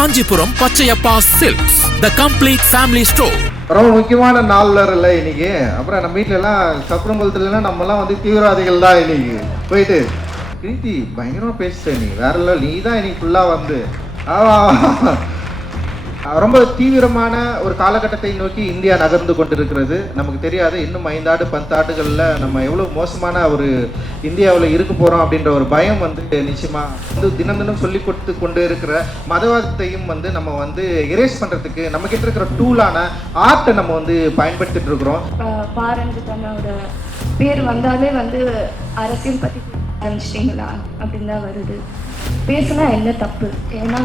Kanchipuram Pachaiyappa silks, the complete family store. ரொம்ப முக்கியமான நாள்ல இல்லை இன்னைக்கு. அப்புறம் நம்ம வீட்டுல எல்லாம் சப்ரங்குளத்துல நம்ம எல்லாம் வந்து தீவிரவாதிகள் தான் இன்னைக்கு போயிட்டு. பிரீத்தி பயங்கரமா பேசுற நீ வேற இல்லை, நீ தான் இன்னைக்கு ஃபுல்லா வந்து ரொம்ப தீவிரமான ஒரு காலகட்டத்தை நோக்கி இந்தியா நகர்ந்து கொண்டிருக்கிறது. நமக்கு தெரியாது இன்னும் 5 ஆண்டு 10 ஆண்டுகளில் நம்ம எவ்வளோ மோசமான ஒரு இந்தியாவில் இருக்க போகிறோம் அப்படின்ற ஒரு பயம் வந்து நிச்சயமாக வந்து தினம் தினம் சொல்லி கொடுத்து கொண்டு இருக்கிற மதவாதத்தையும் வந்து நம்ம வந்து எரேஸ் பண்ணுறதுக்கு நம்மக்கிட்ட இருக்கிற டூலான ஆர்ட்டை நம்ம வந்து பயன்படுத்திட்டு இருக்கிறோம். பாரஞ்சு தன்னோட பேர் வந்தாலே வந்து அரசியல் பற்றி ஆரம்பிச்சிட்டிங்களா அப்படின்னு தான் வருது. பேசுனா என்ன தப்பு? ஏன்னா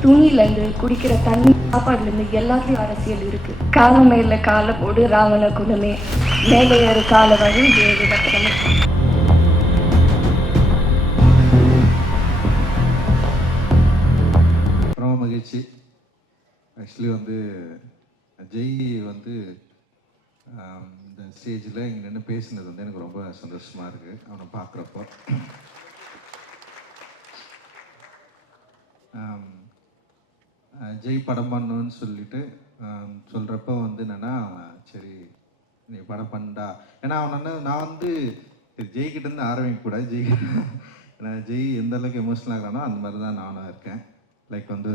துணிலேருந்து குடிக்கிற தண்ணி சாப்பாடுலேருந்து எல்லாத்துலேயும் அரசியல் இருக்கு. காலம் மேல காலை போடு ராவண குலமே, மேலே ஏறு கால வழி ஏழு லட்சமே. ரொம்ப மகிழ்ச்சி. ஆக்சுவலி வந்து ஜெய் வந்து இந்த ஸ்டேஜில் இங்கே நின்று பேசினது வந்து எனக்கு ரொம்ப சந்தோஷமாக இருக்குது. அவனை பார்க்குறப்போ ஜெய் படம் பண்ணணும்னு சொல்லிட்டு சொல்கிறப்ப வந்து என்னென்னா சரி நீ படம் பண்ணா, ஏன்னா அவன் நான் வந்து ஜெய்கிட்டேருந்து ஆரம்பிக்கக்கூடாது. ஏன்னா ஜெய் எந்த அளவுக்கு எமோஷனல் ஆகிறானோ அந்த மாதிரி தான் நானும் இருக்கேன். லைக் வந்து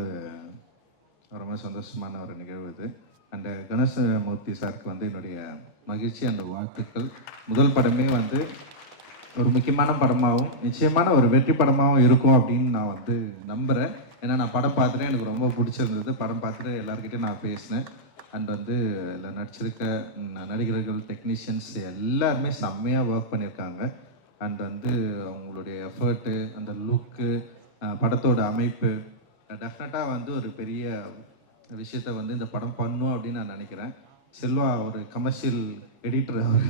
ரொம்ப சந்தோஷமான ஒரு நிகழ்வு இது. அண்டு கணேசமூர்த்தி சாருக்கு வந்து என்னுடைய மகிழ்ச்சி அந்த வாழ்த்துக்கள். முதல் படமே வந்து ஒரு முக்கியமான படமாகவும் நிச்சயமான ஒரு வெற்றி படமாகவும் இருக்கும் அப்படின்னு நான் வந்து நம்புகிறேன். ஏன்னா நான் படம் பார்த்துட்டு எனக்கு ரொம்ப பிடிச்சிருந்தது. படம் பார்த்துட்டு எல்லாருக்கிட்டையும் நான் பேசினேன். அண்ட் வந்து இதில் நடிச்சிருக்க நடிகர்கள், டெக்னீஷியன்ஸ் எல்லாருமே செம்மையாக ஒர்க் பண்ணியிருக்காங்க. அண்ட் வந்து அவங்களுடைய எஃபர்ட்டு, அந்த லுக்கு, படத்தோட அமைப்பு டெஃபினட்டாக வந்து ஒரு பெரிய விஷயத்த வந்து இந்த படம் பண்ணும் அப்படின்னு நான் நினைக்கிறேன். செல்வா ஒரு கமர்ஷியல் எடிட்டர் அவர்.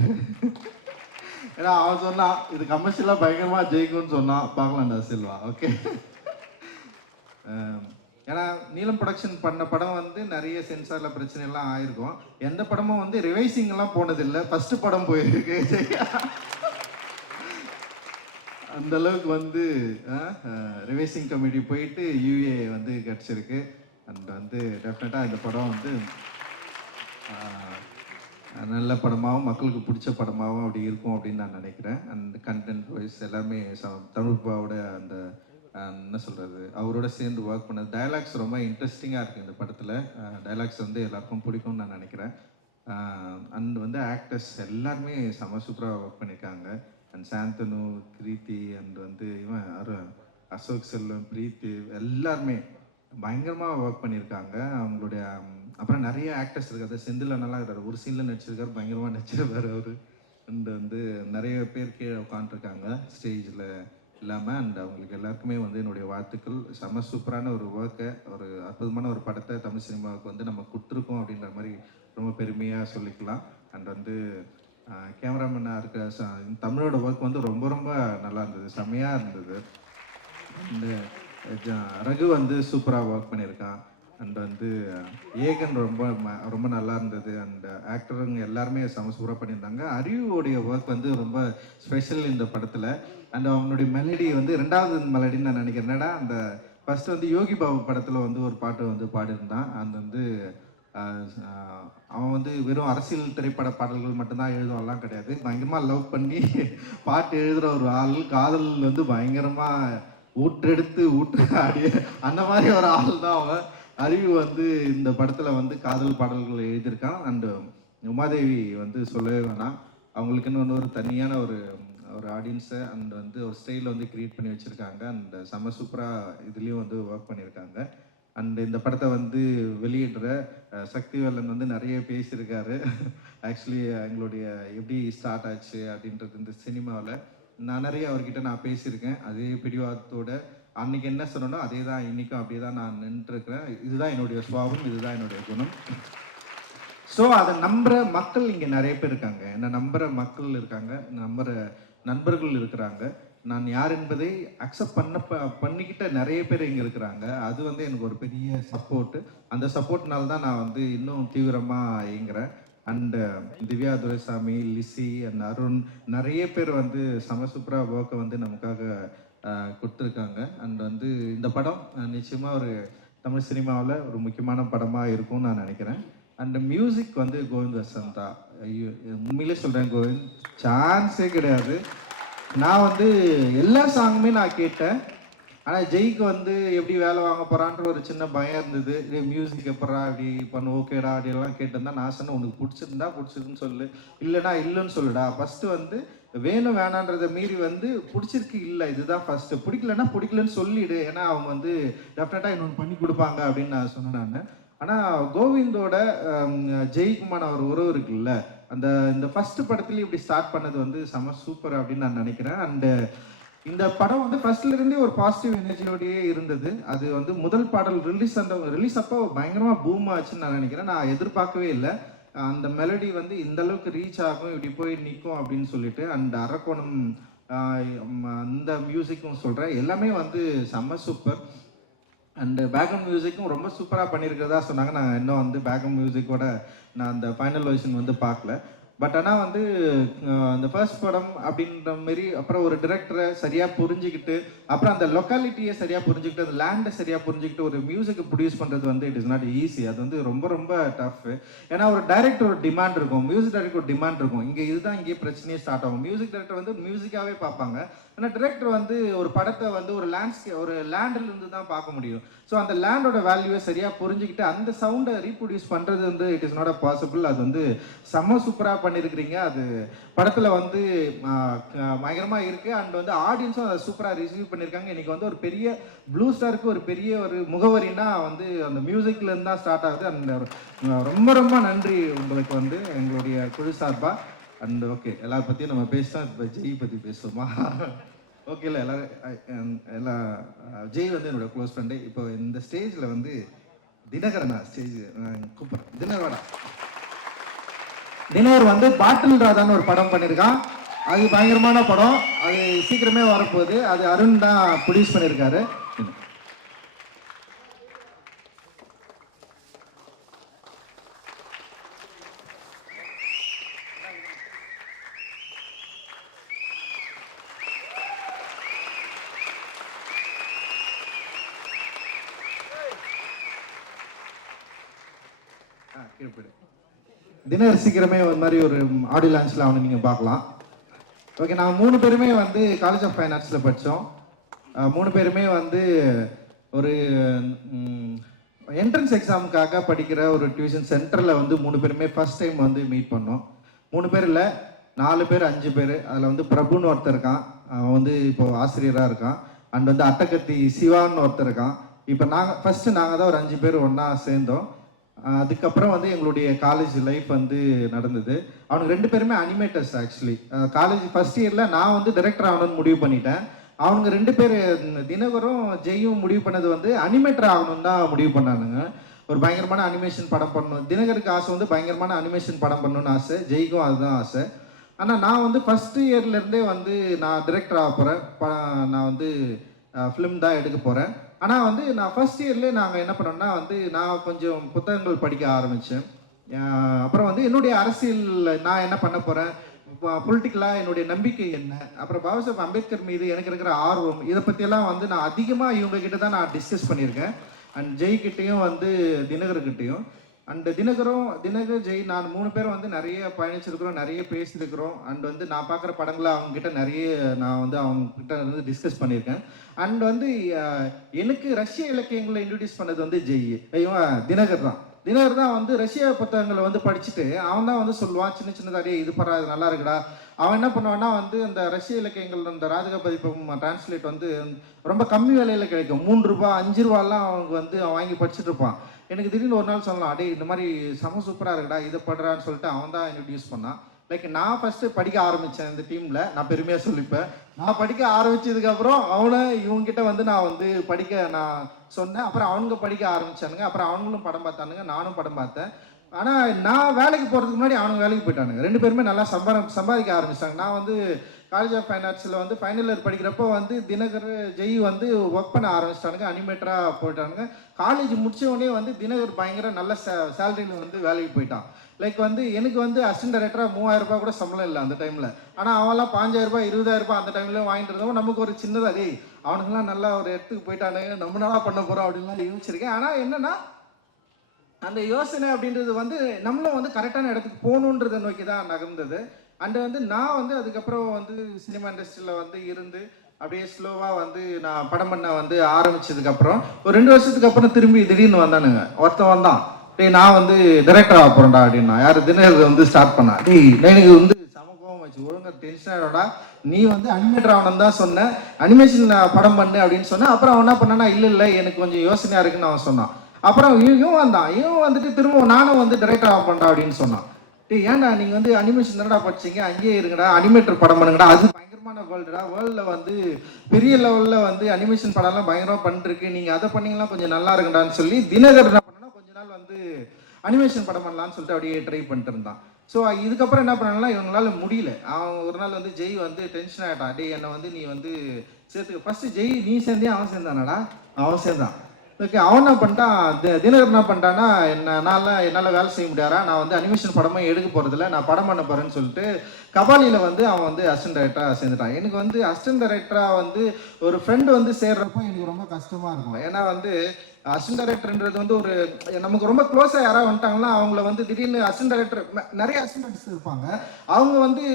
ஏன்னா அவன் சொன்னான் இது கமர்ஷியலாக பயங்கரமாக ஜெயிக்கும்னு சொன்னான். பார்க்கலாம்டா செல்வா. ஓகே. ஏன்னா நீலம் ப்ரொடக்ஷன் பண்ண படம் வந்து நிறைய சென்சாரில் பிரச்சனை எல்லாம் ஆயிருக்கும். எந்த படமும் வந்து ரிவைசிங் எல்லாம் போனதில்லை. ஃபர்ஸ்ட் படம் போயிருக்கு. அந்த அளவுக்கு வந்து ரிவைசிங் கமிட்டி போயிட்டு யூஏ வந்து கிடச்சிருக்கு. அண்ட் வந்து டெஃபினட்டாக இந்த படம் வந்து நல்ல படமாகவும் மக்களுக்கு பிடிச்ச படமாகவும் அப்படி இருக்கும் அப்படின்னு நான் நினைக்கிறேன். அண்ட் கண்டென்ட் வைஸ் எல்லாமே தமிழ்பாவோட அந்த என்ன சொல்கிறது அவரோட சேர்ந்து ஒர்க் பண்ணது. டைலாக்ஸ் ரொம்ப இன்ட்ரெஸ்டிங்காக இருக்குது இந்த படத்தில். டைலாக்ஸ் வந்து எல்லாருக்கும் பிடிக்கும்னு நான் நினைக்கிறேன். அண்ட் வந்து ஆக்டர்ஸ் எல்லாருமே செம சூப்பராக ஒர்க் பண்ணியிருக்காங்க. அண்ட் சாந்தனு, கிரீத்தி, அண்ட் வந்து இவன் அசோக் செல்வம், பிரீத்தி எல்லாருமே பயங்கரமாக ஒர்க் பண்ணியிருக்காங்க. அவங்களுடைய அப்புறம் நிறைய ஆக்டர்ஸ் இருக்காது. செந்தில் நல்லா இருக்கிறார், ஒரு சீனில் நடிச்சிருக்காரு, பயங்கரமாக நடிச்சிருக்காரு அவர். அண்ட் வந்து நிறைய பேர் கீழே உட்காந்துருக்காங்க ஸ்டேஜில் இல்லாமல். அண்ட் அவங்களுக்கு எல்லாருக்குமே வந்து என்னுடைய வாழ்த்துக்கள். செம சூப்பரான ஒரு ஒர்க்கை, ஒரு அற்புதமான ஒரு படத்தை தமிழ் சினிமாவுக்கு வந்து நம்ம கொடுத்துருக்கோம் அப்படின்ற மாதிரி ரொம்ப பெருமையாக சொல்லிக்கலாம். அண்ட் வந்து கேமராமேனாக இருக்க தமிழோட ஒர்க் வந்து ரொம்ப ரொம்ப நல்லா இருந்தது, செம்மையாக இருந்தது. அண்டு ரகு வந்து சூப்பராக ஒர்க் பண்ணியிருக்கான். அண்ட் வந்து ஏகன் ரொம்ப ரொம்ப நல்லா இருந்தது. அண்ட் ஆக்டருங்க எல்லாருமே செம சூப்பராக பண்ணியிருந்தாங்க. அறிவுடைய ஒர்க் வந்து ரொம்ப ஸ்பெஷல் இந்த படத்தில். அண்ட் அவனுடைய மெலடி வந்து 2வது மெலடின்னு நான் நினைக்கிறேன். என்னடா அந்த ஃபர்ஸ்ட் வந்து யோகி பாபு படத்தில் வந்து ஒரு பாட்டு வந்து பாடியிருந்தான். அந்த வந்து அவன் வந்து வெறும் அரசியல் திரைப்பட பாடல்கள் மட்டும்தான் எழுதுவான்லாம் கிடையாது. பயங்கரமாக லவ் பண்ணி பாட்டு எழுதுகிற ஒரு ஆள். காதல் வந்து பயங்கரமாக ஊற்றெடுத்து ஆடிய அந்த மாதிரி ஒரு ஆள் தான் அவன். அறிவு வந்து இந்த படத்தில் வந்து காதல் பாடல்கள் எழுதியிருக்கான். அண்டு உமாதேவி வந்து சொல்லவே வேணாம், அவங்களுக்குன்னு ஒரு தனியான ஒரு ஆடியன்ஸை அண்ட் வந்து ஒரு ஸ்டைலில் வந்து க்ரியேட் பண்ணி வச்சுருக்காங்க. அண்ட் செம்ம சூப்பராக இதுலேயும் வந்து ஒர்க் பண்ணியிருக்காங்க. அண்ட் இந்த படத்தை வந்து வெளியிடுற சக்திவேலன் வந்து நிறைய பேசியிருக்காரு. ஆக்சுவலி எங்களுடைய எப்படி ஸ்டார்ட் ஆச்சு அப்படின்றது இந்த சினிமாவில் நான் நிறைய அவர்கிட்ட நான் பேசியிருக்கேன். அதே பிடிவாதத்தோட அன்னைக்கு என்ன சொன்னனோ அதே தான் இன்றைக்கும் அப்படியே தான் நான் நின்றுருக்கிறேன். இதுதான் என்னுடைய சுபாவம், இதுதான் என்னுடைய குணம். ஸோ அதை நம்புகிற மக்கள் இங்கே நிறைய பேர் இருக்காங்க, என்னை நம்புகிற மக்கள் இருக்காங்க, நம்புகிற நண்பர்கள் இருக்கிறாங்க. நான் யார் என்பதை அக்செப்ட் பண்ணிக்கிட்ட நிறைய பேர் இங்கே இருக்கிறாங்க. அது வந்து எனக்கு ஒரு பெரிய சப்போர்ட்டு. அந்த சப்போர்ட்னால தான் நான் வந்து இன்னும் தீவிரமாக இயங்குறேன். அண்டு திவ்யா துரைசாமி, லிசி அண்ட் அருண் நிறைய பேர் வந்து செம சூப்பராக ஒர்க்கை வந்து நமக்காக கொடுத்துருக்காங்க. அண்ட் வந்து இந்த படம் நிச்சயமாக ஒரு தமிழ் சினிமாவில் ஒரு முக்கியமான படமாக இருக்கும்னு நான் நினைக்கிறேன். அண்ட் மியூசிக் வந்து கோவிந்த் வசந்தா. ஐயோ, உண்மையிலே சொல்கிறேன், கோவிந்த் சான்ஸே கிடையாது. நான் வந்து எல்லா சாங்குமே நான் கேட்டேன். ஆனால் ஜெய்க்கு வந்து எப்படி வேலை வாங்க போகிறான்ற ஒரு சின்ன பயம் இருந்தது. இது மியூசிக் எப்படா அப்படி பண்ணு, ஓகேடா அப்படியெல்லாம் கேட்டிருந்தா நான் சொன்னேன், உனக்கு பிடிச்சிருந்தா பிடிச்சிருக்குன்னு சொல்லு, இல்லைனா இல்லைன்னு சொல்லுடா. ஃபஸ்ட்டு வந்து வேணும் வேணான்றதை மீறி வந்து பிடிச்சிருக்கு இல்லை இதுதான் ஃபஸ்ட்டு, பிடிக்கலன்னா பிடிக்கலன்னு சொல்லிடு, ஏன்னா அவங்க வந்து டெஃபினட்டாக இன்னொன்று பண்ணி கொடுப்பாங்க அப்படின்னு நான் சொன்னேன் நான். ஆனால் கோவிந்தோட ஜெய்க்குமான் அவர் உறவு இருக்குல்ல, இந்த ஃபஸ்ட்டு படத்துலேயும் இப்படி ஸ்டார்ட் பண்ணது வந்து செம சூப்பர் அப்படின்னு நான் நினைக்கிறேன். அண்டு இந்த படம் வந்து ஃபர்ஸ்ட்லேருந்தே ஒரு பாசிட்டிவ் எனர்ஜியோடையே இருந்தது. அது வந்து முதல் பாடல் ரிலீஸ் அப்போ பயங்கரமாக பூம் ஆச்சுன்னு நான் நினைக்கிறேன். நான் எதிர்பார்க்கவே இல்லை அந்த மெலடி வந்து இந்த அளவுக்கு ரீச் ஆகும், இப்படி போய் நிற்கும் அப்படின்னு சொல்லிட்டு. அண்ட் அரக்கோணம் அந்த மியூசிக்கும் சொல்கிறேன், எல்லாமே வந்து செம்ம சூப்பர். அண்டு பேக்ரவுண்ட் மியூசிக்கும் ரொம்ப சூப்பராக பண்ணியிருக்கிறதா சொன்னாங்க. நான் இன்னும் வந்து பேக்ரவுண்ட் மியூசிக்கோட நான் அந்த ஃபைனல் வெர்ஷன் வந்து பார்க்கல. பட் ஆனால் வந்து அந்த ஃபர்ஸ்ட் படம் அப்படின்ற மாரி அப்புறம் ஒரு டிரெக்டரை சரியாக புரிஞ்சுக்கிட்டு, அப்புறம் அந்த லொக்காலிட்டியை சரியாக புரிஞ்சுக்கிட்டு, அந்த லேண்டை சரியாக புரிஞ்சுக்கிட்டு ஒரு மியூசிக்கை ப்ரொடியூஸ் பண்ணுறது வந்து இட் இஸ் நாட் ஈஸி. அது வந்து ரொம்ப ரொம்ப டஃப். ஏன்னா ஒரு டைரக்டர் ஒரு டிமாண்ட் இருக்கும், மியூசிக் டைரக்டர் ஒரு டிமாண்ட் இருக்கும். இங்கே இதுதான் இங்கேயே பிரச்சனையே ஸ்டார்ட் ஆகும். மியூசிக் டைரக்டர் வந்து மியூசிக்காகவே பார்ப்பாங்க, ஆனால் டிரெக்டர் வந்து ஒரு படத்தை வந்து ஒரு லேண்டில் இருந்து தான் பார்க்க முடியும். ஸோ அந்த லேண்டோட வேல்யூவை சரியாக புரிஞ்சுக்கிட்டு அந்த சவுண்டை ரீப்ரொடியூஸ் பண்ணுறது வந்து it is not a possible. அது வந்து செம்ம சூப்பராக பண்ணியிருக்கிறீங்க. அது படத்தில் வந்து பயங்கரமாக இருக்குது. அண்ட் வந்து ஆடியன்ஸும் அதை சூப்பராக ரிசீவ் பண்ணியிருக்காங்க. இன்றைக்கி வந்து ஒரு பெரிய ப்ளூ ஸ்டாருக்கு ஒரு பெரிய ஒரு முகவரின்னா வந்து அந்த மியூசிக்லேருந்து தான் ஸ்டார்ட் ஆகுது. அந்த ரொம்ப ரொம்ப நன்றி உங்களுக்கு வந்து எங்களுடைய குழு சார்பாக. அண்ட் ஓகே, எல்லாரை பற்றியும் நம்ம பேசிட்டோம், இப்போ ஜெய் பற்றி பேசுவோமா? ஓகே, இல்லை எல்லாம் ஜெய் வந்து என்னோட க்ளோஸ் ஃப்ரெண்டு. இப்போ இந்த ஸ்டேஜில் வந்து தினகரனா ஸ்டேஜ் கூப்பிட்றேன். தினகர் வந்து பாட்டில் ராதான்னு ஒரு படம் பண்ணியிருக்கான். அது பயங்கரமான படம், அது சீக்கிரமே வரப்போகுது. அது அருண் தான் ப்ரொடியூஸ் பண்ணியிருக்காரு. தினர் சீக்கிரமே ஒரு மாதிரி ஒரு ஆடியோ லான்ச்சில் அவனை நீங்கள் பார்க்கலாம். ஓகே, நான் 3 பேருமே வந்து காலேஜ் ஆஃப் ஃபைன் ஆர்ட்ஸில் படித்தோம். 3 பேருமே வந்து ஒரு என்ட்ரன்ஸ் எக்ஸாமுக்காக படிக்கிற ஒரு டியூஷன் சென்டரில் வந்து 3 பேருமே ஃபர்ஸ்ட் டைம் வந்து மீட் பண்ணோம். 3 பேர் இல்லை, 4 பேர் 5 பேர். அதில் வந்து பிரபுன்னு ஒருத்தர் இருக்கான், அவன் வந்து இப்போது ஆசிரியராக இருக்கான். அண்ட் வந்து அட்டக்கத்தி சிவான்னு ஒருத்தர் இருக்கான். இப்போ நாங்கள் தான் ஒரு 5 பேர் ஒன்றா சேர்ந்தோம். அதுக்கப்புறம் வந்து எங்களுடைய காலேஜ் லைஃப் வந்து நடந்தது. அவனுக்கு 2 பேருமே அனிமேட்டர்ஸ். ஆக்சுவலி காலேஜ் ஃபர்ஸ்ட் இயரில் நான் வந்து டைரக்டர் ஆகணும்னு முடிவு பண்ணிட்டேன். அவனுங்க 2 பேர் தினகரும் ஜெய்யும் முடிவு பண்ணது வந்து அனிமேட்டர் ஆகணும்னு தான் முடிவு பண்ணானுங்க. ஒரு பயங்கரமான அனிமேஷன் படம் பண்ணணும். தினகருக்கு ஆசை வந்து பயங்கரமான அனிமேஷன் படம் பண்ணணும்னு ஆசை, ஜெய்க்கும் அதுதான் ஆசை. ஆனால் நான் வந்து ஃபர்ஸ்ட் இயர்லேருந்தே வந்து நான் டைரக்டர் ஆக போகிறேன், நான் வந்து ஃபிலிம் தான் எடுக்க போகிறேன். ஆனால் வந்து நான் ஃபர்ஸ்ட் இயர்லேயே நாங்கள் என்ன பண்ணோம்னா வந்து நான் கொஞ்சம் புத்தகங்கள் படிக்க ஆரம்பித்தேன். அப்புறம் வந்து என்னுடைய அரசியல் நான் என்ன பண்ண போகிறேன், பொலிட்டிக்கலாக என்னுடைய நம்பிக்கை என்ன, அப்புறம் பாபா சாஹேப் அம்பேத்கர் மீது எனக்கு இருக்கிற ஆர்வம், இதை பற்றியெல்லாம் வந்து நான் அதிகமாக இவங்ககிட்ட தான் நான் டிஸ்கஸ் பண்ணியிருக்கேன். அண்ட் ஜெய்கிட்டையும் வந்து தினகர்கிட்டையும். அண்ட் தினகர் ஜெய் நான் 3 பேரும் வந்து நிறைய பயணிச்சிருக்கிறோம், நிறைய பேசியிருக்கிறோம். அண்ட் வந்து நான் பார்க்குற படங்களை அவங்ககிட்ட நிறைய நான் வந்து அவங்ககிட்ட இருந்து டிஸ்கஸ் பண்ணியிருக்கேன். அண்ட் வந்து எனக்கு ரஷ்ய இலக்கியங்களை இன்ட்ரடியூஸ் பண்ணது வந்து தினகர் தான் வந்து ரஷ்ய புத்தகங்களை வந்து படிச்சுட்டு அவன் தான் வந்து சொல்லுவான், சின்ன சின்னதாடியே இது பரா இது நல்லா இருக்குடா. அவன் என்ன பண்ணுவான்னா வந்து அந்த ரஷ்ய இலக்கியங்கள் அந்த ராஜக பதிப்பு டிரான்ஸ்லேட் வந்து ரொம்ப கம்மி விலையில் கிடைக்கும், 3 ரூபா 5 ரூபாலாம் அவங்க வந்து அவன் வாங்கி படிச்சுட்டு இருப்பான். எனக்கு திடீர்னு ஒரு நாள் சொல்லலாம், அடே இந்த மாதிரி செம சூப்பராக இருக்குடா இதை படுறான்னு சொல்லிட்டு அவன் தான் இன்ட்ரடியூஸ் பண்ணான். லைக் நான் ஃபஸ்ட்டு படிக்க ஆரம்பித்தேன் இந்த டீமில், நான் பெருமையாக சொல்லிப்பேன். நான் படிக்க ஆரம்பித்ததுக்கப்புறம் இவங்ககிட்ட வந்து நான் வந்து படிக்க நான் சொன்னேன். அப்புறம் அவங்க படிக்க ஆரம்பித்தானுங்க. அப்புறம் அவங்களும் படம் பார்த்தானுங்க, நானும் படம் பார்த்தேன். ஆனால் நான் வேலைக்கு போகிறதுக்கு முன்னாடி அவனுங்க வேலைக்கு போயிட்டானுங்க. 2 பேருமே நல்லா சம்பாதிக்க ஆரம்பிச்சிட்டாங்க. நான் வந்து காலேஜ் ஆஃப் ஃபைன் ஆர்ட்ஸில் வந்து ஃபைனல் இயர் படிக்கிறப்போ வந்து தினகர் ஜெய் வந்து ஒர்க் பண்ண ஆரம்பிச்சிட்டானுங்க, அனிமேட்டராக போயிட்டானுங்க. காலேஜ் முடிச்சவொடனே வந்து தினகர் பயங்கர நல்ல சேலரியில் வந்து வேலைக்கு போயிட்டான். லைக் வந்து எனக்கு வந்து அசிஸ்டன்ட் டைரக்டராக 3000 ரூபாய் கூட சம்பளம் இல்லை அந்த டைமில். ஆனால் அவன்லாம் 5000 ரூபாய் 20000 ரூபாய் அந்த டைமில் வாங்கிட்டு இருந்தவங்க நமக்கு ஒரு சின்னதாக டேய் அவனுக்குலாம் நல்லா ஒரு இடத்துக்கு போயிட்டானுங்க, நம்ம நாளாக பண்ண போகிறோம் அப்படின்லாம் யோசிச்சிருக்கேன். ஆனால் என்னென்னா அந்த யோசனை அப்படின்றது வந்து நம்மளும் வந்து கரெக்டான இடத்துக்கு போகணுன்றதை நோக்கி தான் நகர்ந்தது. அண்டு வந்து நான் வந்து அதுக்கப்புறம் வந்து சினிமா இண்டஸ்ட்ரியில் வந்து இருந்து அப்படியே ஸ்லோவாக வந்து நான் படம் பண்ண வந்து ஆரம்பிச்சதுக்கப்புறம் ஒரு 2 வருஷத்துக்கு அப்புறம் திரும்பி திடீர்னு வந்தானுங்க. ஒருத்தன் வந்தான், டேய் நான் வந்து டைரக்டர் ஆக போகிறேன்டா அப்படின்னா. யார் தினகர் வந்து ஸ்டார்ட் பண்ணா. டேய் எனக்கு வந்து சமக்கம் வச்சு ஒழுங்காக டென்ஷன் ஆகிடா, நீ வந்து அனிமேட்டர் ஆகணும் தான் சொன்னேன், அனிமேஷன் படம் பண்ணு அப்படின்னு சொன்னேன். அப்புறம் அவன் என்ன பண்ணானா, இல்லை எனக்கு கொஞ்சம் யோசனையாக இருக்குன்னு அவன் சொன்னான். அப்புறம் இவன் வந்துட்டு திரும்ப நானும் வந்து டைரக்டர் ஆக பண்ணுறா அப்படின்னு சொன்னான். டேய் ஏன்டா நீங்கள் வந்து அனிமேஷன் தானடா படிச்சிங்க, அங்கேயே இருங்கடா, அனிமேட்டர் படம் பண்ணுங்கடா, அது பயங்கரமான வேர்ல்டுடா, வேர்ல்டில் வந்து பெரிய லெவலில் வந்து அனிமேஷன் படம்லாம் பயங்கரமாக பண்ணிருக்கு, நீங்கள் அதை பண்ணிங்கன்னா கொஞ்சம் நல்லா இருக்குடான்னு சொல்லி தினகர் என்ன பண்ணனா கொஞ்ச நாள் வந்து அனிமேஷன் படம் பண்ணலான்னு சொல்லிட்டு அப்படியே ட்ரை பண்ணிட்டு இருந்தான். ஸோ இதுக்கப்புறம் என்ன பண்ணாங்கன்னா இவங்களால முடியல. அவன் ஒரு நாள் வந்து ஜெய் வந்து டென்ஷன் ஆகிட்டான், டேய் என்னை வந்து நீ வந்து சேர்த்துக்க. ஃபஸ்ட்டு ஜெய் நீ சேர்ந்தே அவன் சேர்ந்தானடா, அவன் சேர்ந்தான். ஓகே, அவன் என்ன பண்ணிட்டான், தினகர் என்ன பண்ணிட்டான்னா என்னால் வேலை செய்ய முடியாதா, நான் வந்து அனிமேஷன் படமே எடுக்க போகிறதில்ல, நான் படம் பண்ண போகிறேன்னு சொல்லிட்டு கபாலியில் வந்து அவன் வந்து அசிஸ்டன்ட் டைரக்டராக சேர்ந்துட்டான். எனக்கு வந்து அசிஸ்டன்ட் டைரக்டராக வந்து ஒரு ஃப்ரெண்டு வந்து சேர்றப்போ எனக்கு ரொம்ப கஷ்டமாக இருக்கும். ஏன்னா வந்து அசிஸ்டன்ட் டைரக்டர்ன்றது வந்து ஒரு நமக்கு ரொம்ப க்ளோஸாக யாராவது வந்துட்டாங்கன்னா அவங்கள வந்து திடீர்னு அசிஸ்டன்ட் டைரக்டர் நிறைய அசிஸ்டன்ட்ஸ் இருப்பாங்க, அவங்க வந்து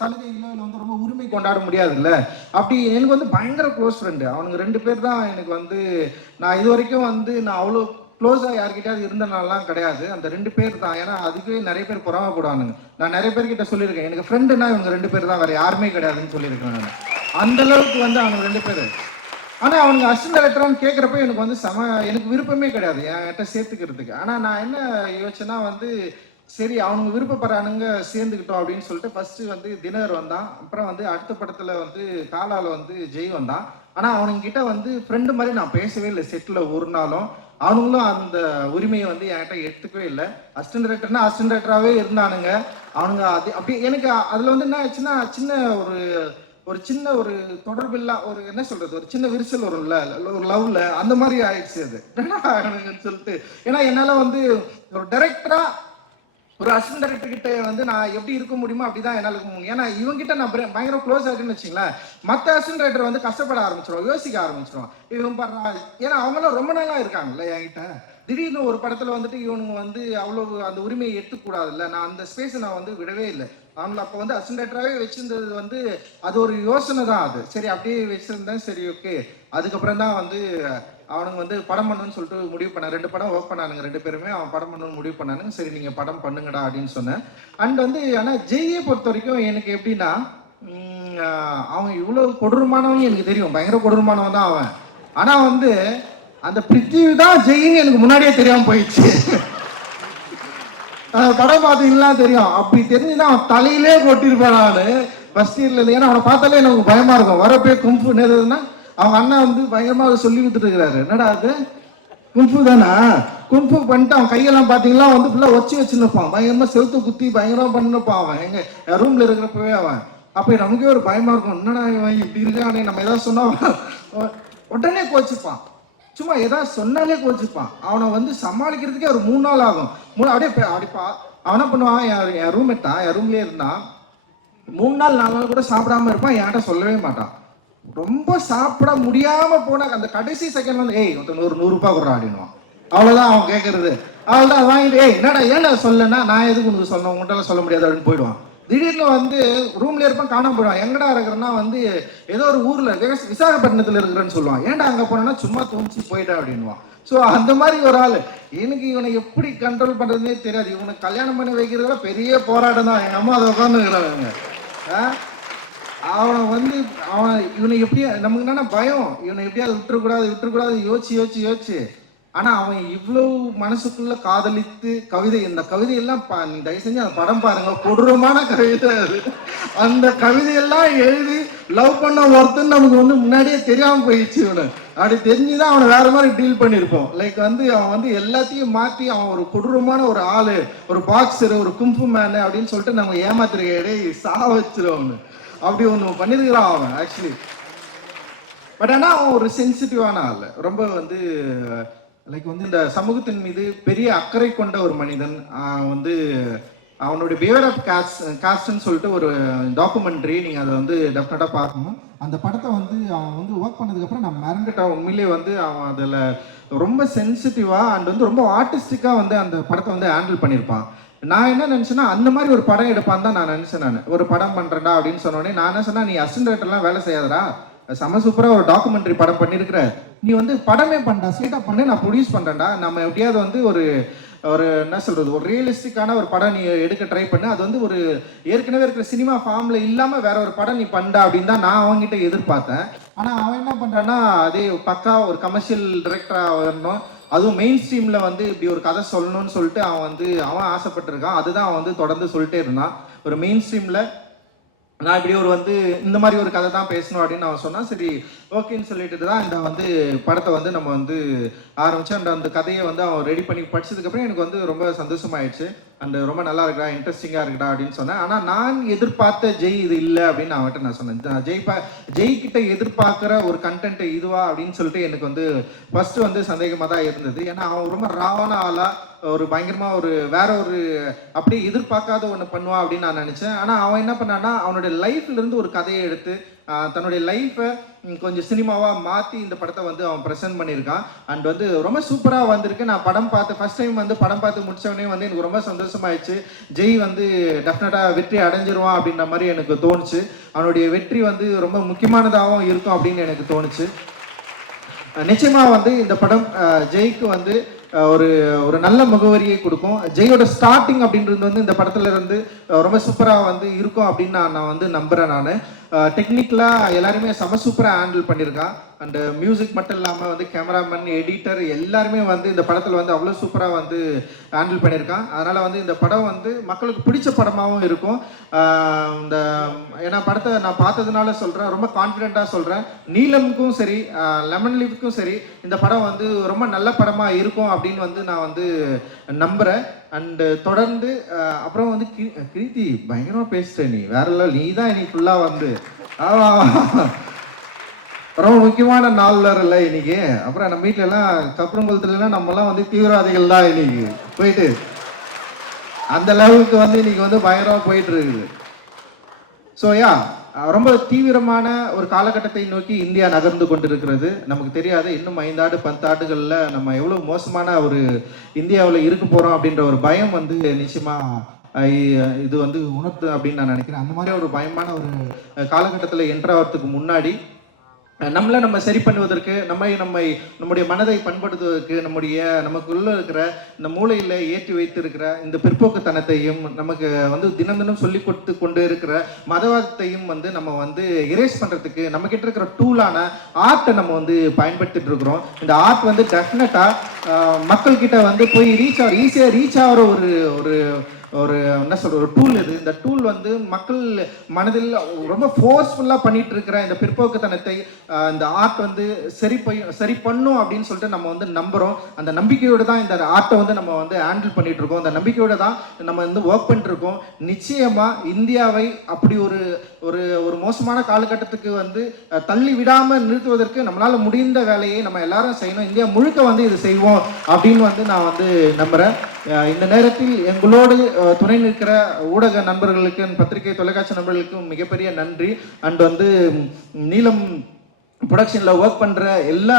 சலுகைகளை வந்து ரொம்ப உரிமை கொண்டாட முடியாதுல்ல. அப்படி எனக்கு வந்து பயங்கர க்ளோஸ் ஃப்ரெண்டு அவனுங்க 2 பேர் தான் எனக்கு வந்து. நான் இது வரைக்கும் வந்து நான் அவ்வளோ க்ளோஸாக யார்கிட்டயாவது இருந்தனாலாம் கிடையாது, அந்த 2 பேர் தான். ஏன்னா அதுவே நிறைய பேர் பொறாமப்படுவானுங்க. நான் நிறைய பேர்கிட்ட சொல்லியிருக்கேன், எனக்கு ஃப்ரெண்டுனா இவங்க 2 பேர் தான், வேறு யாருமே கிடையாதுன்னு சொல்லியிருக்கேன் நான். அந்தளவுக்கு வந்து அவனுங்க 2 பேர். ஆனால் அவனுங்க அசிஸ்டன்ட் டைரக்டரான்னு கேட்குறப்ப எனக்கு வந்து எனக்கு விருப்பமே கிடையாது என்கிட்ட சேர்த்துக்கிறதுக்கு. ஆனால் நான் என்ன யோசிச்சேன்னா வந்து சரி அவனுங்க விருப்பப்படுறானுங்க சேர்ந்துக்கிட்டோம் அப்படின்னு சொல்லிட்டு ஃபஸ்ட்டு வந்து தினகர் வந்தான். அப்புறம் வந்து அடுத்த படத்தில் வந்து காலால் வந்து ஜெய் வந்தான். ஆனால் அவனுங்கிட்ட வந்து ஃப்ரெண்டு மாதிரி நான் பேசவே இல்லை செட்டில் ஒரு நாளும். அவனுங்களும் அந்த உரிமையை வந்து என்கிட்ட எடுத்துக்கவே இல்லை. அசிஸ்டன்ட் டைரக்டர்னா அசிஸ்டன்ட் டைரக்டராகவே இருந்தானுங்க அவனுங்க. அது அப்படி எனக்கு அதில் வந்து என்ன ஆச்சுன்னா சின்ன ஒரு சின்ன ஒரு தொடர்பில்லா ஒரு என்ன சொல்றது, ஒரு சின்ன விரிசல் வரும்ல ஒரு லவ்ல, அந்த மாதிரி ஆயிடுச்சு அது சொல்லிட்டு. ஏன்னா என்னால வந்து ஒரு டைரக்டரா ஒரு அசிஸ்டன்ட் டைரக்டர் கிட்ட வந்து நான் எப்படி இருக்க முடியுமோ அப்படிதான் என்னால இருக்க முடியும். ஏன்னா இவங்கிட்ட நான் பயங்கர க்ளோஸ் ஆகுன்னு வச்சுங்களேன், மற்ற அசிஸ்டன்ட் டைரக்டர் வந்து கஷ்டப்பட ஆரம்பிச்சிடும், யோசிக்க ஆரம்பிச்சிடும். இவன் பாடுறா, ஏன்னா அவங்களாம் ரொம்ப நாளா இருக்காங்கல்ல என்கிட்ட. திடீர்னு ஒரு படத்துல வந்துட்டு இவனுங்க வந்து அவ்வளவு அந்த உரிமையை எடுத்துக்கூடாதுல்ல, நான் அந்த ஸ்பேஸை நான் வந்து விடவே இல்லை. அவங்கள அப்போ வந்து அசிஸ்டன்ட் டைரக்டராகவே வச்சிருந்தது வந்து அது ஒரு யோசனை தான். அது சரி அப்படியே வச்சிருந்தேன், சரி ஓகே. அதுக்கப்புறம் தான் வந்து அவனுங்க வந்து படம் பண்ணணும்னு சொல்லிட்டு முடிவு பண்ண 2 படம் ஒர்க் பண்ணானுங்க 2 பேருமே. அவன் படம் பண்ணணும்னு முடிவு பண்ணானுங்க, சரி நீங்கள் படம் பண்ணுங்கடா அப்படின்னு சொன்னேன். அண்ட் வந்து ஆனால் ஜெய்யை பொறுத்த வரைக்கும் எனக்கு எப்படின்னா அவன் இவ்வளோ கொடூரமானவன் எனக்கு தெரியும், பயங்கர கொடூரமானவன் தான் அவன். ஆனால் வந்து அந்த பிருத்திவி தான் ஜெயின்னு எனக்கு முன்னாடியே தெரியாமல் போயிடுச்சு. படம் பார்த்தீங்கன்னா தெரியும், அப்படி தெரிஞ்சுதான் அவன் தலையிலே கொட்டிருப்பான். நான் ஃபர்ஸ்ட் இயர்ல இருந்து, ஏன்னா அவனை பார்த்தாலே எனக்கு பயமா இருக்கும். வரப்பே கும்பு நேரதுன்னா அவங்க அண்ணா வந்து பயங்கரமாக சொல்லி கொடுத்துட்டு இருக்கிறாரு, என்னடா அது கும்பு தானா, கும்பு பண்ணிட்டு அவன் கையெல்லாம் பார்த்தீங்கன்னா வந்து ஃபுல்லாக வச்சு நிற்பான், பயங்கரமாக செவுத்து குத்தி பயங்கரமாக பண்ணிப்பான் அவன் எங்கள் ரூமில் இருக்கிறப்பவே அவன். அப்போ நமக்கே ஒரு பயமா இருக்கும், என்னடா இவன் இப்படி இருக்கானே, நம்ம ஏதாவது சொன்னா உடனே கோச்சிப்பான், சும்மா ஏதாவது சொன்னாலே கோச்சிப்பான். அவனை வந்து சமாளிக்கிறதுக்கே ஒரு 3 நாள் ஆகும். அப்படியே அவன் என்ன பண்ணுவான், என் ரூம்மேட் தான், என் ரூம்லேயே இருந்தான். 3 நாள் 4 நாள் கூட சாப்பிடாம இருப்பான், என்கிட்ட சொல்லவே மாட்டான். ரொம்ப சாப்பிட முடியாம போன அந்த கடைசி செகண்ட் வந்து ஏய் ஒரு 100 ரூபாய் கொடுறா அப்படின்வான். அவ்வளோதான் அவன் கேட்கறது. அவ்வளோதான் வாங்கிட்டு ஏய் என்னடா ஏன்னா சொல்லனா, நான் எதுக்கு உனக்கு சொல்லணும், உங்கள்கிட்ட சொல்ல முடியாது அப்படின்னு போயிடுவான். திடீர்னு வந்து ரூம்ல இருப்பான், காணாம போயிடுவான். எங்கடா இருக்கிறன்னா வந்து ஏதோ ஒரு ஊர்ல விசாகப்பட்டினத்துல இருக்கிறேன்னு சொல்லுவான். ஏன்டா அங்க போனா சும்மா தோணிச்சு போயிட்டா அப்படின்வான். ஸோ அந்த மாதிரி ஒரு ஆள். எனக்கு இவனை எப்படி கண்ட்ரோல் பண்றதுனே தெரியாது. இவனுக்கு கல்யாணம் பண்ணி வைக்கிறதுல பெரிய போராட்டம் தான். எங்க அம்மா அதை உட்காந்துக்கிறாங்க. அவனை வந்து இவனை எப்படியா நமக்கு என்னன்னா பயம், இவனை எப்படியாவது விட்டுறக்கூடாது யோசிச்சு ஆனால் அவன் இவ்வளோ மனசுக்குள்ள காதலித்து கவிதை, இந்த கவிதையெல்லாம் நீ தயவு செஞ்சு அந்த படம் பாருங்க, கொடூரமான கவிதை அது. அந்த கவிதையெல்லாம் எழுதி லவ் பண்ண ஒருத்தன் நமக்கு வந்து முன்னாடியே தெரியாமல் போயிடுச்சு. இவனை அப்படி தெரிஞ்சுதான் அவனை வேற மாதிரி டீல் பண்ணியிருப்போம். லைக் வந்து அவன் வந்து எல்லாத்தையும் மாற்றி அவன் ஒரு கொடூரமான ஒரு ஆளு, ஒரு பாக்ஸரு, ஒரு கும்பு மேனு அப்படின்னு சொல்லிட்டு நம்ம ஏமாத்திருக்கே சா வச்சிருவோம். அப்படி ஒன்று பண்ணியிருக்கிறான் அவன் ஆக்சுவலி. பட் ஆனால் அவன் ஒரு சென்சிட்டிவான ஆள், ரொம்ப வந்து லைக் வந்து இந்த சமூகத்தின் மீது பெரிய அக்கறை கொண்ட ஒரு மனிதன். வந்து அவனுடைய பிஹேவியர் ஆஃப் காஸ்ட்னு சொல்லிட்டு ஒரு டாக்குமெண்ட்ரி, நீங்கள் அதை வந்து டெஃபினட்டாக பார்க்கணும். அந்த படத்தை வந்து அவன் வந்து ஒர்க் பண்ணதுக்கப்புறம் நான் மறந்துட்டான். உண்மையிலே வந்து அவன் அதில் ரொம்ப சென்சிட்டிவாக அண்ட் வந்து ரொம்ப ஆர்டிஸ்டிக்காக வந்து அந்த படத்தை வந்து ஹேண்டில் பண்ணியிருப்பான். நான் என்ன நினச்சேன்னா, அந்த மாதிரி ஒரு படம் எடுப்பான்னு தான் நான் நினச்சேன். நான் ஒரு படம் பண்ணுறேன்டா அப்படின்னு சொன்னோடனே நான் என்ன சொன்னேன், நீ அசிஸ்டன்ட் டைரக்டர்லாம் வேலை செய்யாதடா, செம சூப்பராக ஒரு டாக்குமெண்ட்ரி படம் பண்ணியிருக்கிற, நீ வந்து படமே பண்ணா, ஸ்ட்ரெயிட்டாக பண்ணு, நான் ப்ரொடியூஸ் பண்ணுறேன்டா, நம்ம எப்படியாவது வந்து ஒரு என்ன சொல்கிறது, ஒரு ரியலிஸ்டிக்கான ஒரு படம் நீ எடுக்க ட்ரை பண்ணு, அது வந்து ஒரு ஏற்கனவே இருக்கிற சினிமா ஃபார்மில் இல்லாமல் வேற ஒரு படம் நீ பண்ணா அப்படின்னு தான் நான் அவங்ககிட்ட எதிர்பார்த்தேன். ஆனால் அவன் என்ன பண்ணுறான்னா, அதே பக்கா ஒரு கமர்ஷியல் டைரக்டராக வரணும், அதுவும் மெயின் ஸ்ட்ரீமில் வந்து இப்படி ஒரு கதை சொல்லணும்னு சொல்லிட்டு அவன் ஆசைப்பட்டிருக்கான். அதுதான் அவன் வந்து தொடர்ந்து சொல்லிட்டே இருந்தான். ஒரு மெயின் ஸ்ட்ரீமில் நான் இப்படி ஒரு வந்து இந்த மாதிரி ஒரு கதை தான் பேசணும் அப்படின்னு அவன் சொன்னான். சரி ஓகேன்னு சொல்லிட்டு தான் இந்த வந்து படத்தை வந்து நம்ம வந்து ஆரம்பித்தோம். அந்த கதையை வந்து அவன் ரெடி பண்ணி படித்ததுக்கப்புறம் எனக்கு வந்து ரொம்ப சந்தோஷமாயிடுச்சு. அண்ட் ரொம்ப நல்லா இருக்குடா, இன்ட்ரெஸ்டிங்காக இருக்குடா அப்படின்னு சொன்னேன். ஆனால் நான் எதிர்பார்த்த ஜெய் இது இல்லை அப்படின்னு அவன்கிட்ட நான் சொன்னேன். ஜெய்கிட்ட எதிர்பார்க்குற ஒரு கண்டென்ட் இதுவா அப்படின்னு சொல்லிட்டு எனக்கு வந்து ஃபர்ஸ்ட் வந்து சந்தேகமாக தான் இருந்தது. ஏன்னா அவன் ரொம்ப ராவான ஆளாக ஒரு பயங்கரமாக ஒரு வேற ஒரு அப்படியே எதிர்பார்க்காத ஒன்று பண்ணுவான் அப்படின்னு நான் நினச்சேன். ஆனால் அவன் என்ன பண்ணான்னா, அவனுடைய லைஃப்லேருந்து ஒரு கதையை எடுத்து தன்னுடைய லைஃப்பை கொஞ்சம் சினிமாவாக மாற்றி இந்த படத்தை வந்து அவன் ப்ரெசென்ட் பண்ணியிருக்கான். அண்ட் வந்து ரொம்ப சூப்பராக வந்திருக்கு. நான் படம் பார்த்து ஃபர்ஸ்ட் டைம் வந்து படம் பார்த்து முடித்தவொடனே வந்து எனக்கு ரொம்ப சந்தோஷமாயிடுச்சு. ஜெய் வந்து டெஃபினட்டாக வெற்றி அடைஞ்சிருவான் அப்படின்ற மாதிரி எனக்கு தோணுச்சு. அவனுடைய வெற்றி வந்து ரொம்ப முக்கியமானதாகவும் இருக்கும் அப்படின்னு எனக்கு தோணுச்சு. நிச்சயமாக வந்து இந்த படம் ஜெய்க்கு வந்து ஒரு ஒரு நல்ல முகவரியை கொடுக்கும். ஜெயோட ஸ்டார்டிங் அப்படின்றது வந்து இந்த படத்துல இருந்து ரொம்ப சூப்பராக வந்து இருக்கும் அப்படின்னு நான் வந்து நம்புகிறேன். நான் டெக்னிக்கலாக எல்லாருமே செம சூப்பராக ஹேண்டில் பண்ணியிருக்கான். அண்டு மியூசிக் மட்டும் இல்லாமல் வந்து கேமராமேன், எடிட்டர் எல்லாருமே வந்து இந்த படத்தில் வந்து அவ்வளோ சூப்பராக வந்து ஹேண்டில் பண்ணியிருக்கான். அதனால் வந்து இந்த படம் வந்து மக்களுக்கு பிடிச்ச படமாகவும் இருக்கும். இந்த ஏன்னா படத்தை நான் பார்த்ததுனால சொல்கிறேன், ரொம்ப கான்ஃபிடென்ட்டாக சொல்கிறேன். நீலமுக்கும் சரி, லெமன் லீஃப்க்கும் சரி, இந்த படம் வந்து ரொம்ப நல்ல படமாக இருக்கும் அப்படின்னு வந்து நான் வந்து நம்புகிறேன். அண்டு தொடர்ந்து அப்புறம் வந்து கிருத்தி பயங்கரமாக பேசிட்டேன், நீ வேற இல்லை, நீ தான் இன்னைக்கு ஃபுல்லாக வந்து ரொம்ப முக்கியமான நாள்ல இல்லை இன்னைக்கு. அப்புறம் நம்ம வீட்டில எல்லாம் கப்புறங்குளத்துலாம் நம்மலாம் வந்து தீவிரவாதிகள் தான் இன்னைக்கு போயிட்டு அந்த லெவலுக்கு வந்து இன்னைக்கு வந்து பயங்கரமா போயிட்டு இருக்குது. ஸோ ரொம்ப தீவிரமான ஒரு காலகட்டத்தை நோக்கி இந்தியா நகர்ந்து கொண்டிருக்கிறது. நமக்கு தெரியாது இன்னும் 5 ஆண்டு 10 ஆண்டுகளில் நம்ம எவ்வளோ மோசமான ஒரு இந்தியாவில் இருக்க போகிறோம் அப்படின்ற ஒரு பயம் வந்து நிச்சயமாக இது வந்து உணர்த்து அப்படின்னு நான் நினைக்கிறேன். அந்த மாதிரி ஒரு பயமான ஒரு காலகட்டத்தில் என்ட்ராகிறதுக்கு முன்னாடி நம்ம சரி பண்ணுவதற்கு, நம்முடைய மனதை பண்படுத்துவதற்கு, நமக்குள்ள இருக்கிற இந்த மூளையில் ஏற்றி வைத்து இருக்கிற இந்த பிற்போக்குத்தனத்தையும் நமக்கு வந்து தினம் தினம் சொல்லி கொடுத்து கொண்டு இருக்கிற மதவாதத்தையும் வந்து நம்ம வந்து எரேஸ் பண்ணுறதுக்கு நம்ம கிட்ட இருக்கிற டூலான ஆர்ட்டை நம்ம வந்து பயன்படுத்திட்டு இருக்கிறோம். இந்த ஆர்ட் வந்து டெஃபினட்டாக மக்கள்கிட்ட வந்து போய் ஈஸியாக ரீச் ஆகிற ஒரு என்ன சொல்ற ஒரு டூல் இது. இந்த டூல் வந்து மக்கள் மனதில் ரொம்ப ஃபோர்ஸ்ஃபுல்லாக பண்ணிட்டு இருக்கிற இந்த பிற்போக்குத்தனத்தை இந்த ஆர்ட் வந்து சரி பண்ணும் அப்படின்னு சொல்லிட்டு நம்ம வந்து நம்புகிறோம். அந்த நம்பிக்கையோடு தான் இந்த ஆர்ட்டை வந்து நம்ம வந்து ஹேண்டில் பண்ணிட்டு இருக்கோம். அந்த நம்பிக்கையோடு தான் நம்ம வந்து ஒர்க் பண்ணிட்டு இருக்கோம். நிச்சயமாக இந்தியாவை அப்படி ஒரு மோசமான காலகட்டத்துக்கு வந்து தள்ளி விடாமல் நிறுத்துவதற்கு நம்மளால் முடிந்த வேலையை நம்ம எல்லாரும் செய்யணும். இந்தியா முழுக்க வந்து இது செய்வோம் அப்படின்னு வந்து நான் வந்து நம்புகிறேன். இந்த நேரத்தில் எங்களோடு துணை நிற்கிற ஊடக நண்பர்களுக்கு, பத்திரிகை தொலைக்காட்சி நண்பர்களுக்கும் மிகப்பெரிய நன்றி. அண்ட் வந்து நீலம் ப்ரொடக்ஷனில் ஒர்க் பண்ணுற எல்லா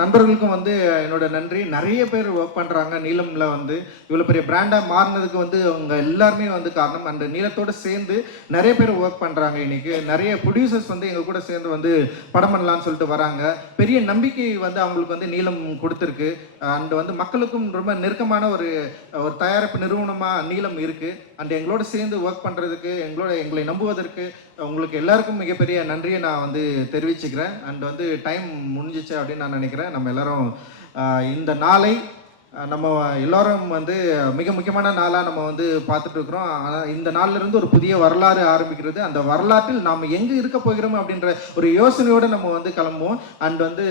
நண்பர்களுக்கும் வந்து என்னோட நன்றி. நிறைய பேர் ஒர்க் பண்ணுறாங்க நீலமில் வந்து இவ்வளோ பெரிய பிராண்டாக மாறினதுக்கு வந்து அவங்க எல்லாருமே வந்து காரணம். அந்த நீலத்தோடு சேர்ந்து நிறைய பேர் ஒர்க் பண்ணுறாங்க. இன்னைக்கு நிறைய ப்ரொடியூசர்ஸ் வந்து எங்கள் கூட சேர்ந்து வந்து படம் பண்ணலான்னு சொல்லிட்டு வராங்க. பெரிய நம்பிக்கை வந்து அவங்களுக்கு வந்து நீலம் கொடுத்துருக்கு. அண்ட் வந்து மக்களுக்கும் ரொம்ப நெருக்கமான ஒரு தயாரிப்பு நிறுவனமாக நீலம் இருக்குது. அண்ட் எங்களோட சேர்ந்து ஒர்க் பண்ணுறதுக்கு, எங்களை நம்புவதற்கு உங்களுக்கு எல்லாருக்கும் மிகப்பெரிய நன்றியை நான் வந்து தெரிவிச்சுக்கிறேன். அண்ட் வந்து டைம் முடிஞ்சிச்சு அப்படின்னு நான் நினைக்கிறேன். நம்ம எல்லாரும் இந்த நாளை நம்ம எல்லோரும் வந்து மிக முக்கியமான நாளாக நம்ம வந்து பார்த்துட்டு இருக்கிறோம். ஆனால் இந்த நாளிலிருந்து ஒரு புதிய வரலாறு ஆரம்பிக்கிறது. அந்த வரலாற்றில் நாம் எங்கே இருக்க போகிறோம் அப்படின்ற ஒரு யோசனையோடு நம்ம வந்து கிளம்புவோம். அண்ட் வந்து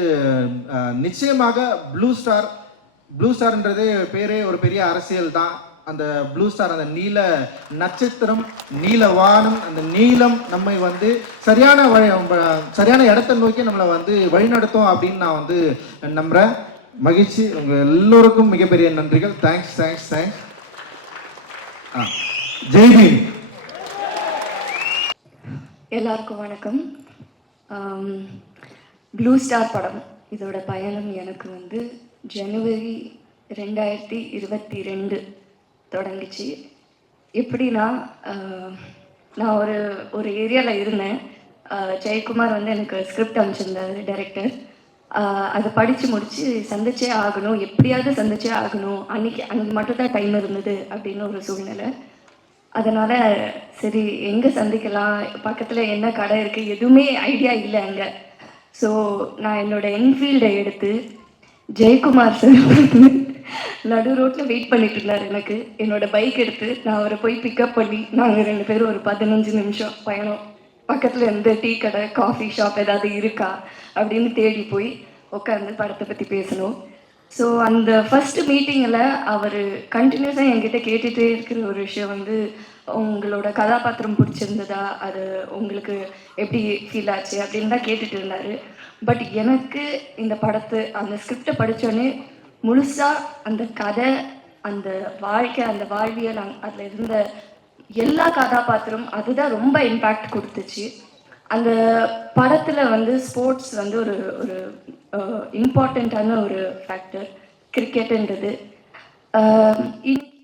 நிச்சயமாக ப்ளூ ஸ்டார்ன்றது பேரே ஒரு பெரிய அரசியல் தான். அந்த ப்ளூ ஸ்டார், அந்த நீல நட்சத்திரம், நீல வானம், அந்த நீலம் நம்மை வந்து சரியான இடத்தை நோக்கி நம்மளை வந்து வழிநடத்தும் அப்படின்னு நான் வந்து நம்புகிறேன். மகிழ்ச்சி. உங்கள் எல்லோருக்கும் மிகப்பெரிய நன்றிகள். தேங்க்ஸ். ஜெய்பீம். எல்லாருக்கும் வணக்கம். ப்ளூ ஸ்டார் படம் இதோட பயணம் எனக்கு வந்து ஜனவரி 2022 தொடங்கிச்சு. எப்படின்னா, நான் ஒரு ஏரியாவில் இருந்தேன். ஜெயக்குமார் வந்து எனக்கு ஸ்கிரிப்ட் அனுப்பிச்சிருந்தாரு, டைரக்டர். அதை படித்து முடித்து சந்திச்சே ஆகணும், எப்படியாவது சந்திச்சே ஆகணும். அன்னைக்கு மட்டும்தான் டைம் இருந்தது அப்படின்னு ஒரு சூழ்நிலை. அதனால் சரி எங்கே சந்திக்கலாம், பக்கத்தில் என்ன கடை இருக்குது, எதுவுமே ஐடியா இல்லை அங்கே. ஸோ நான் என்னோடய என்ஃபீல்டை எடுத்து ஜெயக்குமார் சார் நடு ரோட்டில் வெயிட் பண்ணிட்டு இருந்தார். எனக்கு என்னோட பைக் எடுத்து நான் அவரை போய் பிக்கப் பண்ணி நாங்கள் 2 பேரும் ஒரு 15 நிமிஷம் பயணம், பக்கத்தில் எந்த டீ கடை காஃபி ஷாப் ஏதாவது இருக்கா அப்படின்னு தேடி போய் உட்காந்து படத்தை பற்றி பேசணும். ஸோ அந்த ஃபஸ்ட்டு மீட்டிங்கில் அவர் கண்டினியூஸாக என்கிட்ட கேட்டுகிட்டே இருக்கிற ஒரு விஷயம் வந்து, உங்களோட கதாபாத்திரம் பிடிச்சிருந்ததா, அது உங்களுக்கு எப்படி ஃபீல் ஆச்சு அப்படின்னு தான் கேட்டுட்டு இருந்தார். பட் எனக்கு இந்த படத்தை, அந்த ஸ்கிரிப்டை படித்தோடனே முழுசாக அந்த கதை, அந்த வாழ்க்கை, அந்த வாழ்வியல், அதில் இருந்த எல்லா கதாபாத்திரம் அதுதான் ரொம்ப இம்பேக்ட் கொடுத்துச்சு. அந்த படத்தில் வந்து ஸ்போர்ட்ஸ் வந்து ஒரு இம்பார்ட்டண்ட்டான ஒரு ஃபேக்டர், கிரிக்கெட்டுன்றது.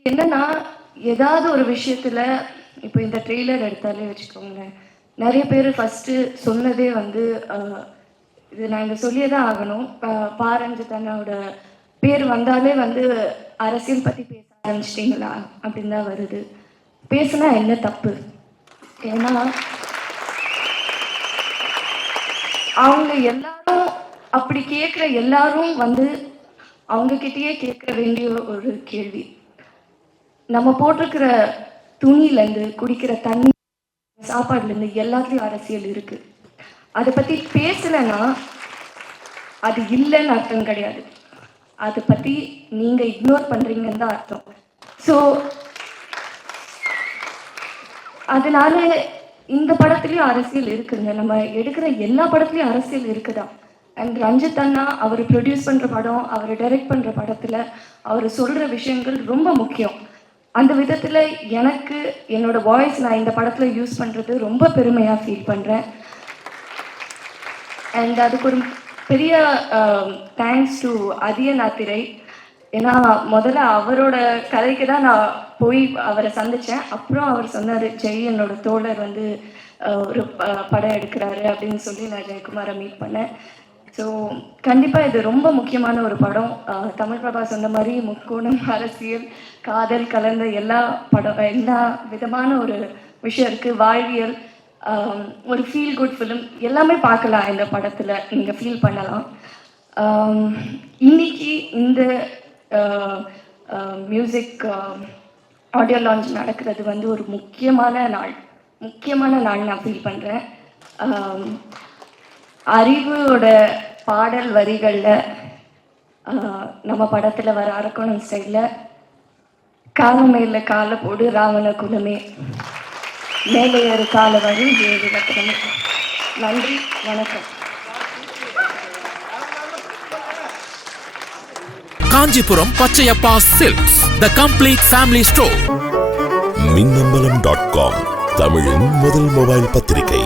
என்னன்னா, ஏதாவது ஒரு விஷயத்தில் இப்போ இந்த ட்ரெய்லர் எடுத்தாலே வச்சுக்கோங்களேன், நிறைய பேர் ஃபஸ்ட்டு சொன்னதே வந்து இது நான் இங்கே சொல்லியே தான் ஆகணும். பாரஞ்சிதனோட பேர் வந்தாலே வந்து அரசியல் பற்றி பேச ஆரம்பிச்சிட்டிங்களா அப்படின்னு தான் வருது. பேசுனா என்ன தப்பு? ஏன்னா அவங்க எல்லாரும் அப்படி கேட்குற எல்லாரும் வந்து அவங்கக்கிட்டேயே கேட்க வேண்டிய ஒரு கேள்வி, நம்ம போட்டிருக்கிற துணியிலேருந்து, குடிக்கிற தண்ணி, சாப்பாடுலேருந்து எல்லாத்துலேயும் அரசியல் இருக்குது. அதை பற்றி பேசலைன்னா அது இல்லைன்னு அர்த்தம் கிடையாது, அதை பற்றி நீங்கள் இக்னோர் பண்ணுறீங்கன்னு தான் அர்த்தம். ஸோ அதனால இந்த படத்துலையும் அரசியல் இருக்குங்க. நம்ம எடுக்கிற எல்லா படத்துலையும் அரசியல் இருக்குதா. அண்ட் ரஞ்சித் அண்ணா அவர் ப்ரொடியூஸ் பண்ணுற படம், அவர் டைரக்ட் பண்ணுற படத்தில் அவர் சொல்கிற விஷயங்கள் ரொம்ப முக்கியம். அந்த விதத்தில் எனக்கு என்னோட வாய்ஸ் நான் இந்த படத்தில் யூஸ் பண்ணுறது ரொம்ப பெருமையாக ஃபீல் பண்ணுறேன். அண்ட் அதுக்கு ஒரு பெரிய தேங்க்ஸ் டு அதியநாத்திரை. ஏன்னா முதல்ல அவரோட கதைக்கு தான் நான் போய் அவரை சந்தித்தேன். அப்புறம் அவர் சொன்னார், ஜெய் என்னோட தோழர் வந்து ஒரு படம் எடுக்கிறாரு அப்படின்னு சொல்லி நான் ஜெயக்குமாரை மீட் பண்ணேன். ஸோ கண்டிப்பாக இது ரொம்ப முக்கியமான ஒரு படம். தமிழ் பிரபா சொன்ன மாதிரி முக்கோணம், அரசியல், காதல் கலந்த எல்லா விதமான ஒரு விஷயம் இருக்குது. வாழ்வியல், ஒரு ஃபீல் குட் ஃபிலிம் எல்லாமே பார்க்கலாம் இந்த படத்தில், நீங்கள் ஃபீல் பண்ணலாம். இன்னைக்கு இந்த மியூசிக் ஆடியோ லான்ச் நடக்கிறது வந்து ஒரு முக்கியமான நாள் நான் ஃபீல் பண்ணுறேன். அறிவோட பாடல் வரிகளில் நம்ம படத்தில் வர அரக்கோணம் ஸ்டைலில் காலமேல காலை போடு ராவண குலமே, மேலே ஒரு கால வழி ஏழு ரத்னமே. நன்றி, வணக்கம். Kanchipuram Pachaiyappa silks, the complete family store. மின்னம்பலம்.com, தமிழின் முதல் மொபைல் பத்திரிகை.